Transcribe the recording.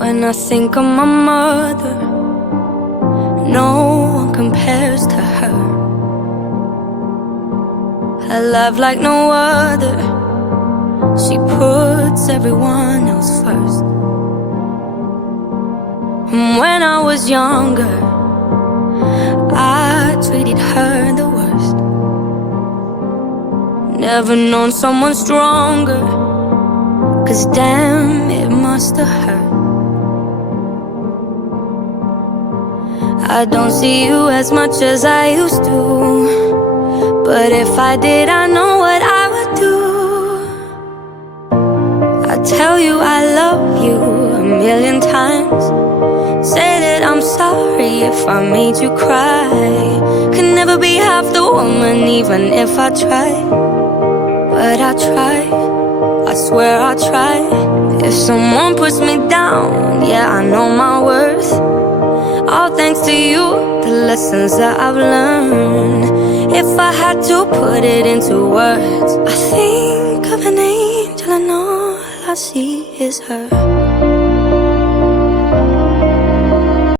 When I think of my mother, no one compares to her. Her love like no other, she puts everyone else first. And when I was younger, I treated her the worst. Never known someone stronger, 'cause damn, it must have hurt. I don't see you as much as I used to, but if I did, I know what I would do. I tell you I love you a million times, say that I'm sorry if I made you cry. Could never be half the woman, even if I try. But I try, I swear I try. If someone puts me down, yeah, I know my worth. All thanks to you, the lessons that I've learned. If I had to put it into words, I think of an angel and all I see is her.